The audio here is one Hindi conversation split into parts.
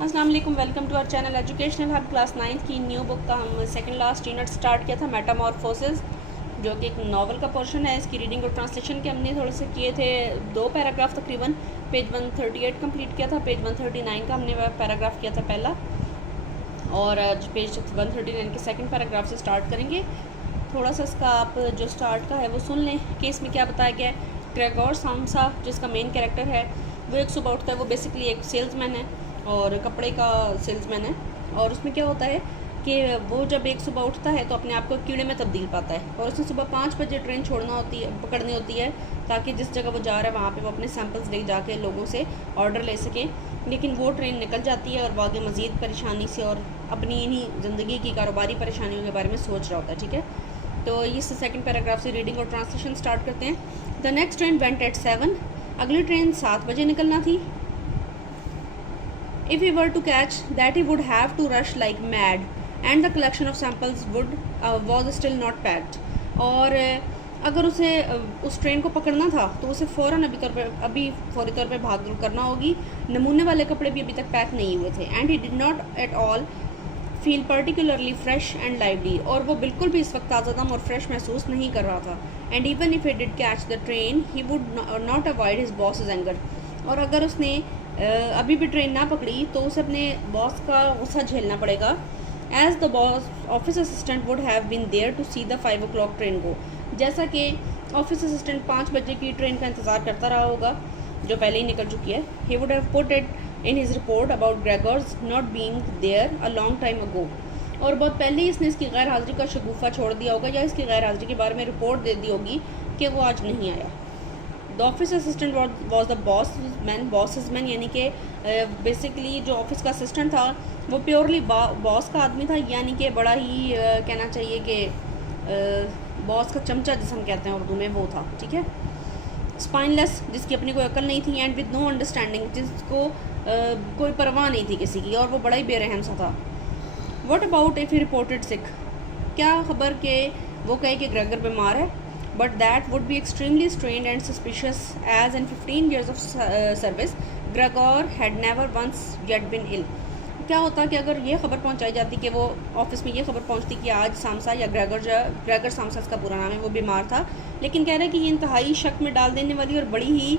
अस्सलाम वालेकुम, welcome to our channel educational hub. Class 9 की न्यू बुक का हम सेकंड लास्ट यूनिट स्टार्ट किया था, मेटामॉर्फोसिस, जो कि एक नावल का पोर्शन है। इसकी रीडिंग और ट्रांसलेशन के हमने थोड़े से किए थे, 2 पैराग्राफ तकरीबन। पेज 138 कंप्लीट किया था, पेज 139 का हमने पैराग्राफ किया था पहला, और आज पेज 139 के सेकंड पैराग्राफ से स्टार्ट करेंगे। थोड़ा सा इसका आप जो स्टार्ट का है वो सुन लें कि इसमें क्या बताया गया है। ग्रेगोर सामसा जिसका मेन कैरेक्टर है, वो एक सुबह उठता है। वो बेसिकली एक सेल्समैन है और कपड़े का सेल्समैन है। और उसमें क्या होता है कि वो जब एक सुबह उठता है तो अपने आप को कीड़े में तब्दील पाता है, और उसने सुबह 5 बजे ट्रेन पकड़नी होती है, ताकि जिस जगह वो जा रहा है वहाँ पे वो अपने सैंपल्स ले जाके लोगों से ऑर्डर ले सकें। लेकिन वो ट्रेन निकल जाती है और वो आगे मज़ीद परेशानी से और अपनी इन्हीं ज़िंदगी की कारोबारी परेशानियों के बारे में सोच रहा होता है। ठीक है, तो इस सेकंड पैराग्राफ से रीडिंग और ट्रांसलेशन स्टार्ट करते हैं। The next train went eight 7। अगली ट्रेन 7 बजे निकलना थी। If he were to catch that, he would have to rush like mad, and the collection of samples was still not packed. और अगर उसे उस ट्रेन को पकड़ना था तो उसे फ़ौरन अभी फौरी तौर पे भाग दौड़ करना होगी। नमूने वाले कपड़े भी अभी तक पैक नहीं हुए थे। And he did not at all feel particularly fresh and lively, और वो बिल्कुल भी इस वक्त ताज़ादम और फ्रेश महसूस नहीं कर रहा था। And even if he did catch the train, he would not avoid his boss anger, और अगर उसने अभी भी ट्रेन ना पकड़ी तो उसे अपने बॉस का गुस्सा झेलना पड़ेगा। As the boss office assistant would have been there to see the 5 o'clock train को, जैसा कि ऑफिस असिस्टेंट 5 बजे की ट्रेन का इंतज़ार करता रहा होगा जो पहले ही निकल चुकी है। He would have put it in his report about Gregor's not being there a long time ago, और बहुत पहले ही इसने इसकी गैर हाज़िरी का शगुफ़ा छोड़ दिया होगा, या इसकी गैर हाज़िरी के बारे में रिपोर्ट दे दी होगी कि वो आज नहीं आया। The office assistant was the boss man, यानी कि बेसिकली जो ऑफिस का असिस्टेंट था वो प्योरली बॉस का आदमी था, यानी कि बड़ा ही कहना चाहिए कि बॉस का चमचा जिसे हम कहते हैं उर्दू में, वो था। ठीक है, स्पाइनलेस, जिसकी अपनी कोई अकल नहीं थी। एंड विद नो अंडरस्टैंडिंग, जिसको कोई परवाह नहीं थी किसी की, और वो बड़ा ही बेरहम सा था। What about if he reported sick, क्या खबर के वो कहे कि ग्रेगर बीमार है। But that would be extremely strange and suspicious, as in 15 years of service, Gregor had never once yet been ill. क्या होता कि अगर ये खबर पहुंचाई जाती कि वो ऑफिस में ये खबर पहुंचती कि आज सामसा या ग्रेगर सामसा इसका पूरा नाम है, वो बीमार था। लेकिन कह रहे हैं कि ये इंतहाई शक में डाल देने वाली और बड़ी ही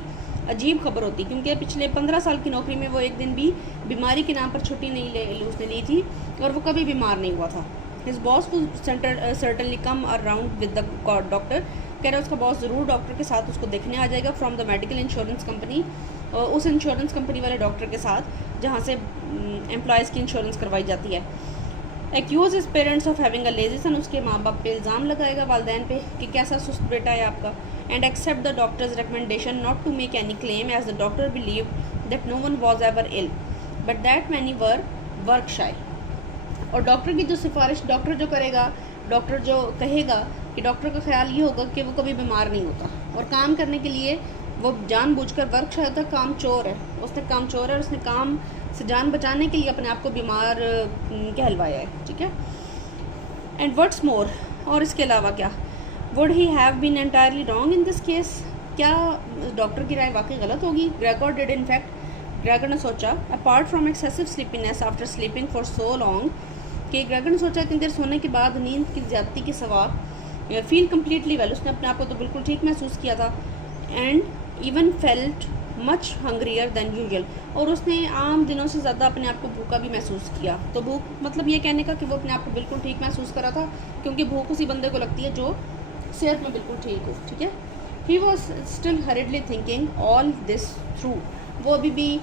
अजीब खबर होती, क्योंकि पिछले 15 साल की नौकरी में वो एक दिन भी बीमारी के नाम पर छुट्टी नहीं उसने ली थी, और वो कभी बीमार नहीं हुआ था। हिज बॉस को certainly come around with the doctor, कह रहा है उसका बॉस ज़रूर डॉक्टर के साथ उसको देखने आ जाएगा, from the medical insurance company, उस इंश्योरेंस कंपनी वाले डॉक्टर के साथ जहाँ से एम्प्लॉयज़ की इंश्योरेंस करवाई जाती है। Accuse his parents of having a lazy son, उसके माँ बाप पे इल्ज़ाम लगाएगा वालदैन पे कि कैसा सुस्त बेटा है आपका। And accept the doctor's recommendation not to make any claim, as the doctor believe that no one was ever ill but that many were work shy. और डॉक्टर की जो सिफारिश, डॉक्टर जो करेगा, डॉक्टर जो कहेगा कि डॉक्टर का ख्याल ये होगा कि वो कभी बीमार नहीं होता, और काम करने के लिए वो जानबूझकर वर्क शायद होता, काम चोर है। उसने काम चोर है, उसने काम से जान बचाने के लिए अपने आप को बीमार कहलवाया है। ठीक है, एंड व्हाट्स मोर, और इसके अलावा क्या, would he have been entirely wrong in this case, क्या डॉक्टर की राय वाकई गलत होगी। Gregor did in fact, Gregor ने सोचा, apart from excessive sleepiness after sleeping for so long, कि ग्रेगर ने सोचा इतनी देर सोने के बाद नींद की ज़्यादती के सवा फील कम्प्लीटली वेल, उसने अपने आप को तो बिल्कुल ठीक महसूस किया था। And even felt much hungrier than usual, और उसने आम दिनों से ज़्यादा अपने आप को भूखा भी महसूस किया। तो भूख मतलब ये कहने का कि वो अपने आप को बिल्कुल ठीक महसूस कर रहा था, क्योंकि भूख उसी बंदे को लगती है जो सेहत में बिल्कुल ठीक हो। ठीक है, he was still हरिडली thinking all this through, वो अभी भी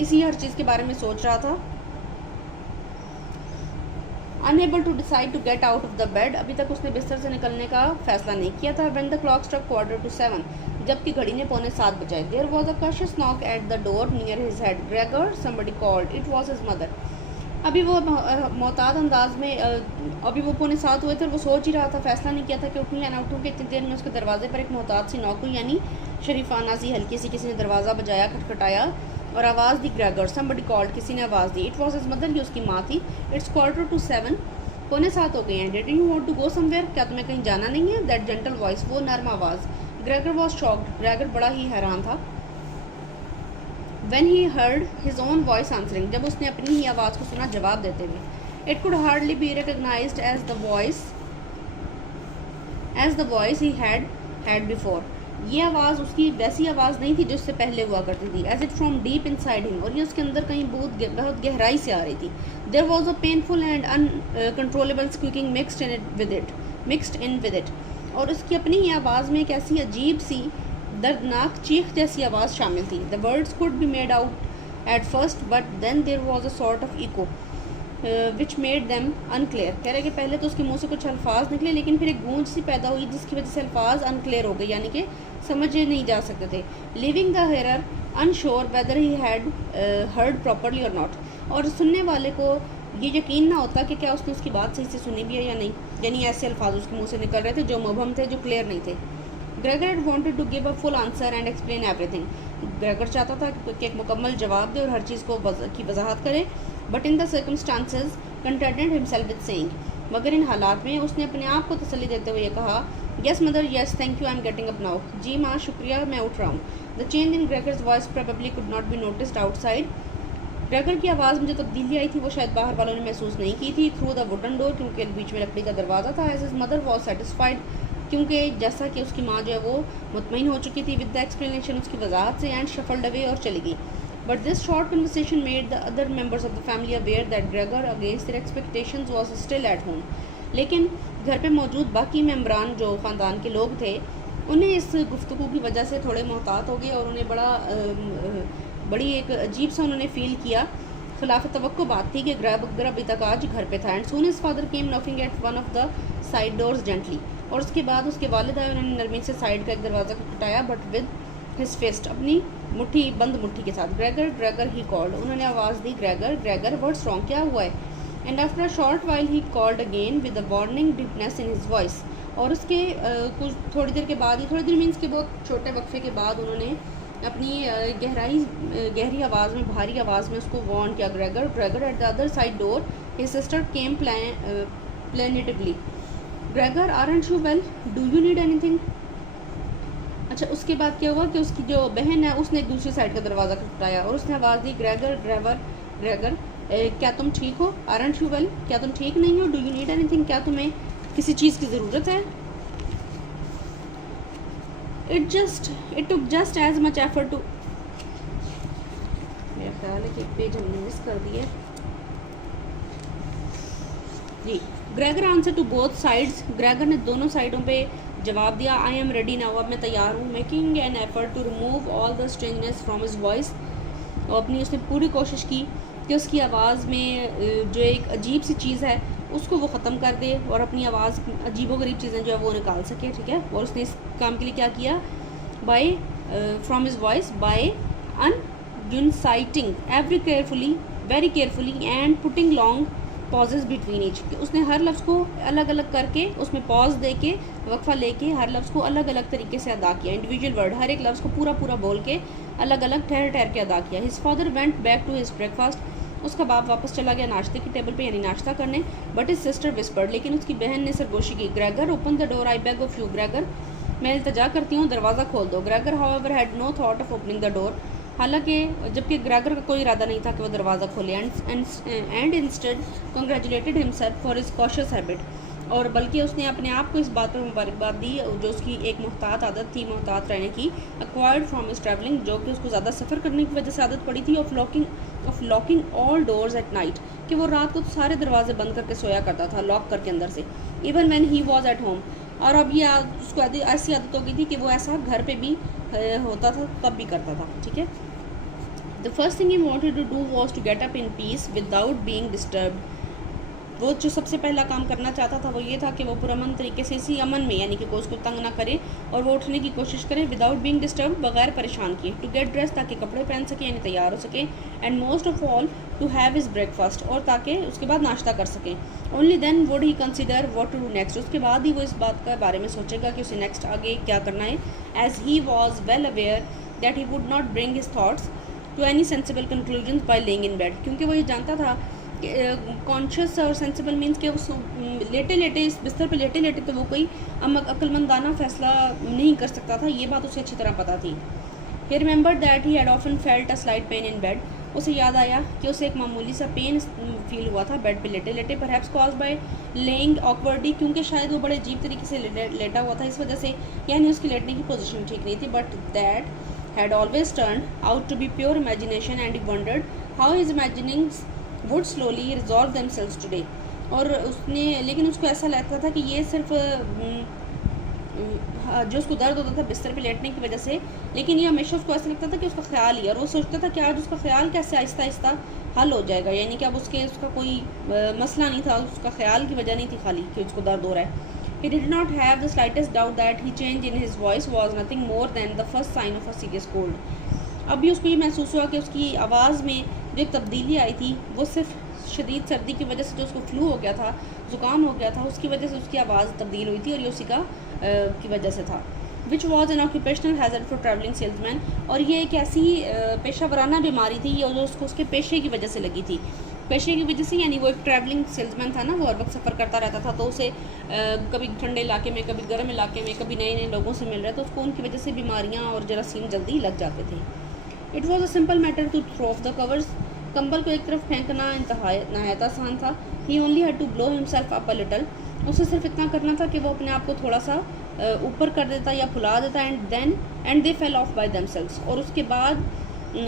इसी हर चीज़ के बारे में सोच रहा था। Unable to decide to get out of the bed, अभी तक उसने बिस्तर से निकलने का फैसला नहीं किया था। व्हेन द क्लॉक स्ट्रक 7:15, जबकि घड़ी ने 7:15 बजाए। There was a cautious knock at the door near his head. Gregor, somebody called, it was his mother. अभी वो मोहतात अंदाज में अभी वो 7:15 हुए थे, वो सोच ही रहा था, फैसला नहीं किया था कि उठूँ या ना उठूँ, कि इतनी देर में उसके दरवाजे पर एक मोहतात सी नौक हुई, यानी शरीफाना सी हल्की सी किसी ने दरवाज़ा बजाया, खटखटाया, और आवाज़ दी ग्रेगर, समबडी कॉल्ड, किसी ने आवाज़ दी। इट वॉज हिज मदर, ये उसकी माँ थी। इट्स 7:15, 7:15 हो गए हैं। Did you want to go somewhere, क्या तुम्हें कहीं जाना नहीं है। दैट जेंटल वॉइस, वो नर्म आवाज़। ग्रेगर वॉज शॉक्ड, ग्रेगर बड़ा ही हैरान था। When he heard his own voice answering, जब उसने अपनी ही आवाज़ को सुना जवाब देते हुए। It could hardly be recognised as the voice he had before, ये आवाज़ उसकी वैसी आवाज़ नहीं थी जो उससे पहले हुआ करती थी। As it from deep inside him, और ये उसके अंदर कहीं बहुत गहराई से आ रही थी। There was a painful and uncontrollable squeaking mixed in with it, और उसकी अपनी ही आवाज़ में एक ऐसी अजीब सी दर्दनाक चीख जैसी आवाज़ शामिल थी। The words could be made out at first but then there was a sort of echo which made them unclear. कह रहे कि पहले तो उसके मुंह से कुछ अल्फाज निकले, लेकिन फिर एक गूंज सी पैदा हुई जिसकी वजह से अल्फाज अनक्लियर हो गए, यानी कि समझे नहीं जा सकते थे। Leaving the hearer unsure whether he had heard properly or not, और सुनने वाले को ये यकीन ना होता कि क्या उसने उसकी बात सही से सुनी भी है या नहीं, यानी ऐसे अल्फाज उसके मुंह से निकल रहे थे जो मुबहम थे, जो क्लियर नहीं थे। Gregor had wanted to give a full answer and explain everything, Gregor चाहता था कि एक मुकम्मल जवाब दे और हर चीज़ को की वजाहत करे। But in the circumstances contented himself with saying, मगर इन हालात में उसने अपने आप को तसल्ली देते हुए कहा, yes mother yes thank you I am getting up now, जी माँ शुक्रिया मैं उठ रहा हूँ। The change in Gregor's voice probably could not be noticed outside, Gregor की आवाज़ में जो तब्दीली आई थी वो शायद बाहर वालों ने महसूस नहीं की थी। थ्रू द वुडन डोर, क्योंकि बीच में लकड़ी का दरवाज़ा था। As his mother was satisfied, क्योंकि जैसा कि उसकी माँ जो है वो मुतमईन हो चुकी थी विद द एक्सप्लेनेशन, उसकी वजाहत से, एंड शफल्ड अवे और चली गई। But this short conversation made the other members of the family aware that Gregor against their expectations was still at home, लेकिन घर पे मौजूद बाकी मेम्बरान जो ख़ानदान के लोग थे उन्हें इस गुफ्तगू की वजह से थोड़े मोहतात हो गए और उन्हें बड़ी एक अजीब सा उन्होंने फ़ील किया। खिलाफ तवक्को बात थी कि ग्रेगर अभी तक आज घर पे था। And soon his father came knocking at one of the side doors gently, और उसके बाद उसके वालिद आए, उन्होंने नरमी से साइड का एक दरवाज़ा खटखटाया, बट विद हिज फिस्ट, अपनी मुट्ठी बंद मुट्ठी के साथ। ग्रेगर ग्रेगर ही कॉल्ड, उन्होंने आवाज़ दी, ग्रेगर ग्रेगर व्हाट्स रॉन्ग, क्या हुआ है। And after a short while he called again with a warning deepness in his voice, और उसके कुछ थोड़ी देर के बाद ही, थोड़ी देर मीन्स के बहुत छोटे वक्फे के बाद उन्होंने अपनी गहरी आवाज़ में, भारी आवाज़ में उसको वार्न किया, Gregor Gregor. At the other side door his sister came plaintively, Gregor aren't you well, do you need anything. अच्छा, उसके बाद क्या हुआ कि उसकी जो बहन है उसने एक दूसरी साइड का दरवाज़ा खटखटाया और उसने आवाज़ दी, ग्रेगर ग्रेगर क्या तुम ठीक हो, आरंट यू वेल, क्या तुम ठीक नहीं हो, डू यू नीड एनीथिंग, क्या तुम्हें किसी चीज़ की ज़रूरत है। It took just as much effort to, मेरा ख्याल है कि एक पेज हमने मिस कर दिया जी। Gregor answer to both sides, Gregor ने दोनों साइडों पे जवाब दिया, आई एम रेडी नाउ, अब मैं तैयार हूँ। Making an effort to remove all the strangeness from his voice, और अपनी उसने पूरी कोशिश की कि उसकी आवाज़ में जो एक अजीब सी चीज़ है उसको वो ख़त्म कर दे और अपनी आवाज़ अजीबोगरीब चीज़ें जो है वो निकाल सके, ठीक है। और उसने इस काम के लिए क्या किया, by from his voice, by enunciating very carefully and putting long pauses between each, उसने हर लफ्ज़ को अलग अलग करके उसमें पॉज दे के वक्फा लेके हर लफ्ज़ को अलग अलग तरीके से अदा किया। इंडिविजुअल वर्ड, हर एक लफ्ज़ को पूरा पूरा बोल के अलग अलग ठहर ठहर के अदा किया। His father went back to his breakfast, उसका बाप वापस चला गया नाश्ते की टेबल पे, यानी नाश्ता करने। बट हिज सिस्टर विस्पर्ड, लेकिन उसकी बहन ने सरगोशी की, Gregor open the door, I beg of you, Gregor मैं इल्तजा करती हूँ दरवाज़ा खोल दो। Gregor however had no thought of opening the door, हालांकि जबकि ग्रेगर का कोई इरादा नहीं था कि वो दरवाज़ा खोले। And instead congratulated himself for his cautious habit, और बल्कि उसने अपने आप को इस बात पर मुबारकबाद दी जो उसकी एक मोहतात आदत थी, मोहतात रहने की, एक्वायर्ड फ्रॉम हिज ट्रैवलिंग, जो कि उसको ज़्यादा सफ़र करने की वजह से आदत पड़ी थी, of locking all doors at night, कि वो रात को सारे दरवाजे बंद करके सोया करता था, लॉक करके अंदर से, even when he was at home. और अब ये उसको ऐसी आदत हो गई थी कि वो ऐसा घर पे भी होता था, तब भी करता था, ठीक है। The first thing he wanted to do was to get up in peace without being disturbed, वो जो सबसे पहला काम करना चाहता था वो ये था कि वो पुरअमन तरीके से इसी अमन में, यानी कि कोई उसको तंग ना करे, और वो उठने की कोशिश करे विदाउट बीइंग डिस्टर्ब, बगैर परेशान किए। टू गेट ड्रेस, ताकि कपड़े पहन सके, यानी तैयार हो सके। And most of all to have his breakfast, और ताकि उसके बाद नाश्ता कर सकें। Only then would he consider what to do next, उसके बाद ही वो इस बात के बारे में सोचेगा कि उसे नेक्स्ट आगे क्या करना है। As he was well aware that he would not bring his thoughts to any sensible conclusion by lying in bed, क्योंकि वो ये जानता था कॉन्शियस और सेंसिबल मीन्स के वो लेटे लेटे इस बिस्तर पे लेटे लेटे तो वो कोई अक्लमंदाना फैसला नहीं कर सकता था, ये बात उसे अच्छी तरह पता थी। ही remembered that he had often felt a slight pain in bed. उसे याद आया कि उसे एक मामूली सा पेन फील हुआ था बेड पे लेटे लेटे, perhaps cause by laying awkwardly, क्योंकि शायद वो बड़े अजीब तरीके से लेटा हुआ था, इस वजह से, यानी उसकी लेटने की पोजीशन ठीक नहीं थी। But that had always turn out to be pure imagination and he wondered how his imaginings would slowly resolve themselves today. और उसने, लेकिन उसको ऐसा लगता था कि ये सिर्फ जो उसको दर्द होता था बिस्तर पे लेटने की वजह से, लेकिन ये हमेशा उसको ऐसा लगता था कि उसका ख्याल ही, और वो सोचता था कि आज उसका ख्याल कैसे आहिस्ता आहिस्ता हल हो जाएगा, यानी कि अब उसका कोई मसला नहीं था, उसका ख्याल की वजह नहीं थी खाली कि उसको दर्द हो रहा है। He did not have the slightest doubt that he change in his voice was nothing more than the first sign of a serious cold. अभी उसको ये महसूस हुआ कि उसकी आवाज़ में जो एक तब्दीली आई थी वो सिर्फ शदीद सर्दी की वजह से, जो उसको फ्लू हो गया था, ज़ुकाम हो गया था, उसकी वजह से उसकी आवाज़ तब्दील हुई थी, और ये उसी का की वजह से था। Which was an occupational hazard for travelling salesman, और ये एक ऐसी पेशा वराना बीमारी थी जो उसको उसके पेशे की वजह से लगी थी। पेशे की वजह से, यानी वो एक ट्रैवलिंग सेल्समैन था ना, वो हर वक्त सफ़र करता रहता था, तो उसे कभी ठंडे इलाके में, कभी गर्म इलाके में, कभी नए नए लोगों से मिल रहे, तो उसको उनकी वजह से बीमारियाँ और जरासीम जल्दी लग जाते थे। It was a simple matter to throw off the covers, कंबल को एक तरफ फेंकना नहायत आसान था। He only had to blow himself up a little, उसे सिर्फ इतना करना था कि वो अपने आप को थोड़ा सा ऊपर कर देता या फुला देता, and they fell off by themselves, और उसके बाद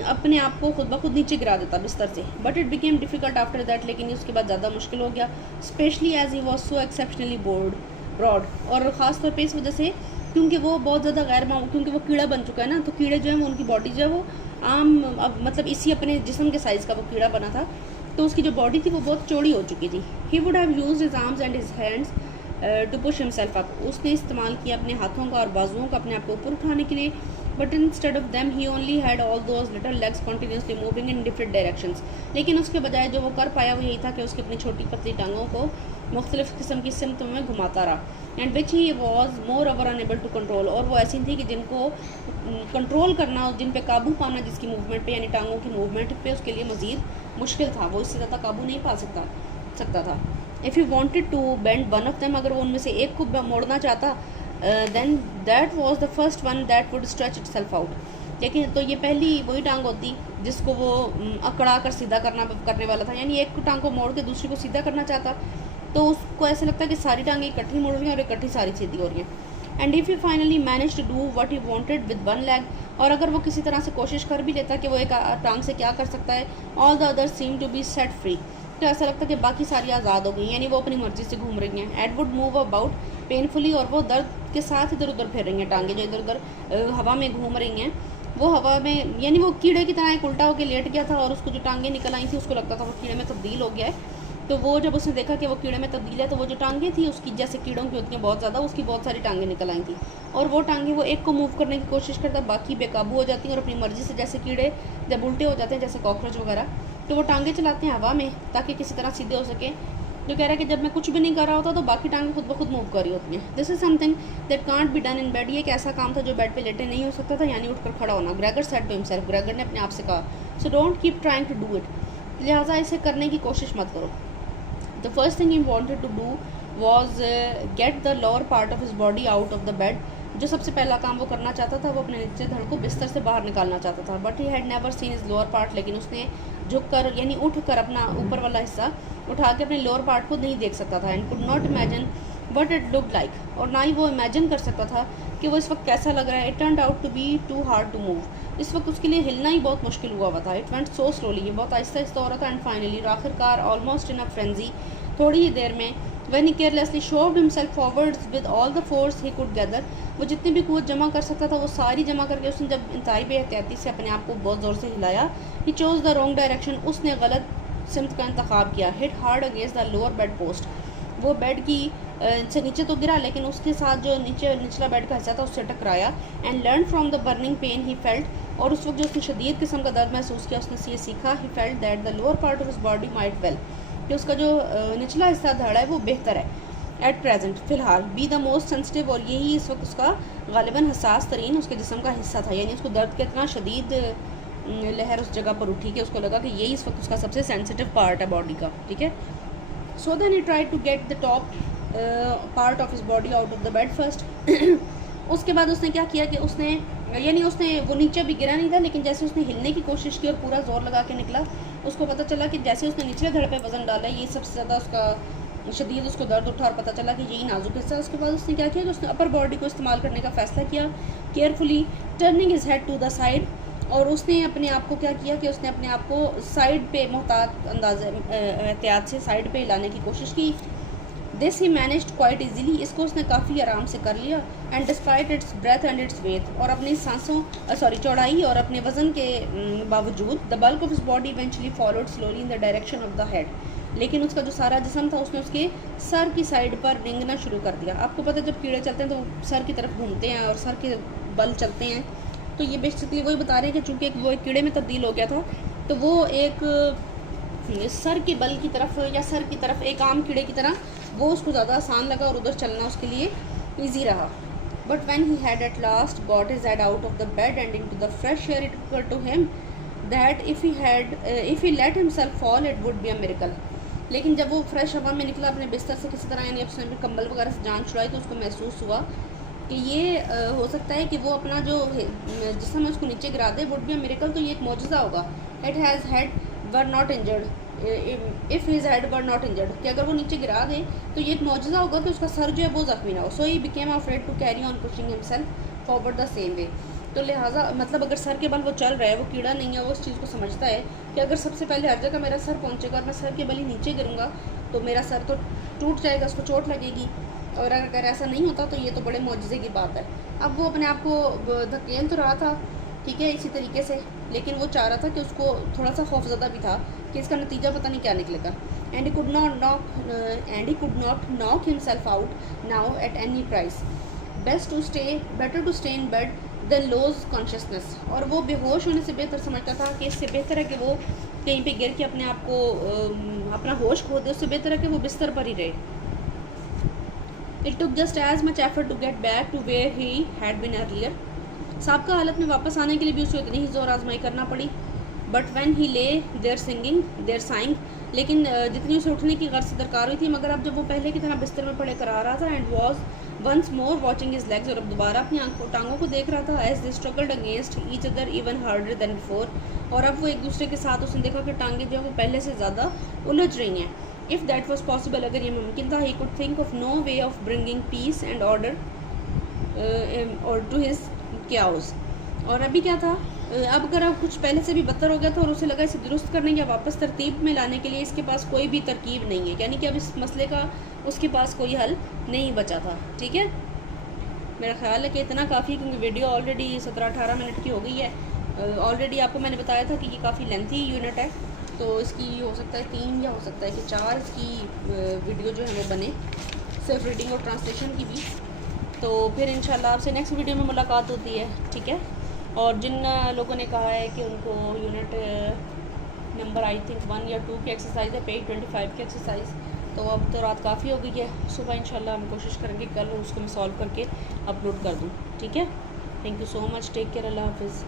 अपने आप को खुद ब खुद नीचे गिरा देता बिस्तर से। But it became difficult after that, लेकिन उसके बाद ज़्यादा मुश्किल हो गया, especially as he was so exceptionally broad, और ख़ास तौर पे इस वजह से क्योंकि वो बहुत ज़्यादा क्योंकि वो कीड़ा बन चुका है ना, तो कीड़े जो है वो, उनकी बॉडी जो है वो आम, अब मतलब इसी अपने जिस्म के साइज़ का वो कीड़ा बना था, तो उसकी जो बॉडी थी वो बहुत चौड़ी हो चुकी थी। He would have used his arms and his hands to push himself up, उसने इस्तेमाल किया अपने हाथों का और बाजुओं का अपने आप को ऊपर उठाने के लिए, but instead of them he only had all those little legs continuously moving in different directions. लेकिन उसके बजाय जो वो कर पाया वो यही था कि उसकी अपनी छोटी पतली टांगों को मुख्तलिफ किस्म की सिमतों में घुमाता रहा, and which he was moreover unable to control, और वो ऐसी थी कि जिनको कंट्रोल करना, जिन पे काबू पाना जिसकी मूवमेंट पे, यानी टांगों की मूवमेंट पे, उसके लिए मज़ीद मुश्किल था, वो इससे ज़्यादा काबू नहीं पा सकता था। If you wanted to bend one of them, अगर वो उनमें से एक को मोड़ना चाहता, then that was the first one that would stretch itself out, लेकिन तो ये पहली वही टांग होती जिसको वो अकड़ा कर सीधा करने वाला था, यानी एक टांग को मोड़ के दूसरी को सीधा करना चाहता, तो उसको ऐसा लगता है कि सारी टांगें इकट्ठी मुड़ रही हैं और इकट्ठी सारी सीधी हो रही हैं। And if you finally manage to do what you wanted with one leg, और अगर वो किसी तरह से कोशिश कर भी लेता कि वो एक टांग से क्या कर सकता है, all the others seem to be set free, तो ऐसा लगता कि बाकी सारी आज़ाद हो गई, यानी वो अपनी मर्ज़ी से घूम रही हैं। And would move about painfully, और वो दर्द के साथ इधर उधर फिर रही हैं, टांगें जो इधर उधर हवा में घूम रही हैं, वो हवा में, यानी वो कीड़े की तरह एक उल्टा होकर लेट गया था, और उसको जो टांगें निकल आई थी उसको लगता था वो कीड़े में तब्दील हो गया है। तो वो जब उसने देखा कि वो कीड़े में तब्दील है, तो वो जो टांगें थी उसकी, जैसे कीड़ों की होती हैं बहुत ज़्यादा, उसकी बहुत सारी टांगें निकल आई थी, और वो टांगें वो एक को मूव करने की कोशिश करता, बाकी बेकाबू हो जाती हैं, और अपनी मर्ज़ी से, जैसे कीड़े जब उल्टे हो जाते हैं जैसे कॉकरोच वगैरह, तो वो टांगें चलाते हैं हवा में ताकि किसी तरह सीधे हो सके। जो कह रहा है कि जब मैं कुछ भी नहीं कर रहा होता तो बाकी टांगें खुद ब खुद मूव कर रही होती हैं। This is something that can't be done in bed, ये एक ऐसा काम था जो बेड पे लेटे नहीं हो सकता था, यानी उठकर खड़ा होना। Gregor said to himself, Gregor ने अपने आप से कहा, so don't keep trying to do it, लिहाजा इसे करने की कोशिश मत करो। The first thing he wanted to do was get the lower part of his body out of the bed, जो सबसे पहला काम वो करना चाहता था वो अपने नीचे धड़ को बिस्तर से बाहर निकालना चाहता था। But he had never seen his lower part, लेकिन उसने झुक कर, यानी उठ कर अपना ऊपर वाला हिस्सा उठा के अपने लोअर पार्ट को नहीं देख सकता था, and could not imagine what it look like, और ना ही वो इमेजिन कर सकता था कि वो इस वक्त कैसा लग रहा है। It turned out to be too hard to move, इस वक्त उसके लिए हिलना ही बहुत मुश्किल हुआ था। इट वेंट सो स्लोली, ये बहुत आहिस्ता आहिस्ता हो रहा था, एंड फाइनली आखिरकार ऑलमोस्ट इन अ फ्रेंजी, थोड़ी ही देर में, when he carelessly shoved himself forwards with all the force he could gather, वो जितनी भी कुव्वत जमा कर सकता था वो सारी जमा करके उसने जब इंतहाई बेहतियाती से अपने आप को बहुत ज़ोर से हिलाया, he chose the wrong direction, उसने गलत सिमत का इंतखाब किया। hit hard against the lower bed post, वो बेड की से नीचे तो गिरा, लेकिन उसके साथ जो निचला बेड का हिस्सा था उससे टकराया। And learn from the burning pain he felt, और उस वक्त जो उसने शदीद किस्म का दर्द महसूस किया उसने ये सीखा, he felt that the lower part of his body might well, कि उसका जो निचला हिस्सा धड़ है वो बेहतर है एट प्रेजेंट, फ़िलहाल, बी द मोस्ट सेंसिटिव, और यही इस वक्त उसका गालिबन हसास तरीन उसके जिस्म का हिस्सा था, यानी उसको दर्द के इतना शदीद लहर उस जगह पर उठी कि उसको लगा कि यही इस वक्त उसका सबसे सेंसिटिव पार्ट है बॉडी का, ठीक है। So then he try to get the top part of his body out of the bed first. उसके बाद उसने क्या किया कि उसने यानी उसने वो नीचे भी गिरा नहीं था, लेकिन जैसे उसने हिलने की कोशिश की और पूरा ज़ोर लगा के निकला, उसको पता चला कि जैसे उसने निचले धड़ पे वज़न डाला ये सबसे ज़्यादा उसका शदीद उसको दर्द उठा और पता चला कि यही नाजुक हिस्सा है। उसके बाद उसने क्या किया कि उसने अपर बॉडी को इस्तेमाल करने का फ़ैसला किया, carefully turning his head to the side, और उसने अपने आप को क्या किया कि उसने अपने आप को साइड पे मोहतात अंदाज एहतियात से साइड पे लाने की कोशिश की। This he managed quite easily, इसको उसने काफ़ी आराम से कर लिया। And despite it's breath and its weight, और अपनी सांसों चौड़ाई और अपने वज़न के बावजूद the bulk of his body eventually followed slowly in the direction of the head, लेकिन उसका जो सारा जिस्म था उसने उसके सर की साइड पर रेंगना शुरू कर दिया। आपको पता है जब कीड़े चलते हैं तो वो सर की तरफ घूमते हैं और सर के बल चलते हैं, तो ये बेसिकली वही बता रहे हैं कि चूँकि वो एक कीड़े में तब्दील हो गया था, तो वो एक सर के बल की तरफ या सर की तरफ एक आम कीड़े की तरह वो उसको ज़्यादा आसान लगा और उधर चलना उसके लिए ईजी रहा। But when he had at last got his head out of the bed and into the fresh air, it occurred to him that if he let himself fall it would be a miracle। लेकिन जब वो फ्रेश हवा में निकला अपने बिस्तर से किसी तरह, यानी उसने कंबल वगैरह से जान छुड़ाई, तो उसको महसूस हुआ कि ये हो सकता है कि वो अपना जो जिस्म है उसको नीचे गिरा दे, वुड बी अ मिरेकल, तो ये एक मौजज़ा होगा। It has head were not injured, if his head were not injured, कि अगर वो नीचे गिरा दे तो ये एक मौजज़ा होगा कि उसका सर जो है वो ज़ख्मी ना हो। So he became afraid to carry on pushing himself forward the same way. तो लिहाजा मतलब अगर सर के बल वो चल रहा है, वो कीड़ा नहीं है, वो उस चीज़ को समझता है कि अगर सबसे पहले हर जगह मेरा सर पहुँचेगा और मैं सर के बल ही नीचे गिरूँगा तो मेरा सर तो टूट जाएगा, उसको चोट लगेगी, और अगर ऐसा नहीं होता तो ये तो बड़े मौजज़े की बात है। अब वो अपने आप को धकेल तो रहा था, ठीक है, इसी तरीके से, लेकिन वो चाह रहा था कि उसको थोड़ा सा खौफज़दा भी था कि इसका नतीजा पता नहीं क्या निकलेगा। And he could not knock himself out now at any price, better to stay in bed than lose consciousness. और वो बेहोश होने से बेहतर समझता था कि इससे बेहतर है कि वो कहीं पे गिर के अपने आप को अपना होश खो दे, उससे बेहतर है कि वो बिस्तर पर ही रहे। It took just as much effort to get back to where he had been earlier. साबका हालत में वापस आने के लिए भी उसे उतनी ही जोर आजमाई करना पड़ी। But when he lay their saying, लेकिन जितनी उसे उठने की गर्ज से दरकार हुई थी, मगर अब जब वो पहले की तरह बिस्तर में पड़े करा रहा था, and was once more watching his legs, और अब दोबारा अपनी टांगों को देख रहा था, as they struggled against each other even harder than before, और अब वो एक दूसरे के साथ उसने देखा कि टांगें जो है वो पहले से ज़्यादा उलझ रही हैं। इफ़ दैट वॉज पॉसिबल, अगर ये मुमकिन था, he could think of no way of bringing peace and order और टू हिज क्याउस। और अभी क्या था, अब अगर अब कुछ पहले से भी बदतर हो गया था और उसे लगा इसे दुरुस्त करने या वापस तरतीब में लाने के लिए इसके पास कोई भी तरकीब नहीं है, यानी कि अब इस मसले का उसके पास कोई हल नहीं बचा था। ठीक है, मेरा ख्याल है कि इतना काफ़ी, क्योंकि वीडियो ऑलरेडी 17-18 मिनट की हो गई है। ऑलरेडी आपको मैंने बताया था कि ये काफ़ी लेंथी यूनिट है, तो इसकी हो सकता है 3 या हो सकता है कि 4 इसकी वीडियो जो है वो बने, सिर्फ रीडिंग और ट्रांसलेशन की भी। तो फिर इंशाल्लाह आपसे नेक्स्ट वीडियो में मुलाकात होती है। ठीक है, और जिन लोगों ने कहा है कि उनको यूनिट नंबर आई थिंक 1 या 2 की एक्सरसाइज है, पेज 25 की एक्सरसाइज, तो अब तो रात काफ़ी हो गई है, सुबह इंशाल्लाह हम कोशिश करेंगे कल उसको मैं सॉल्व करके अपलोड कर दूँ। ठीक है, thank you so much, take care, अल्लाह हाफिज़।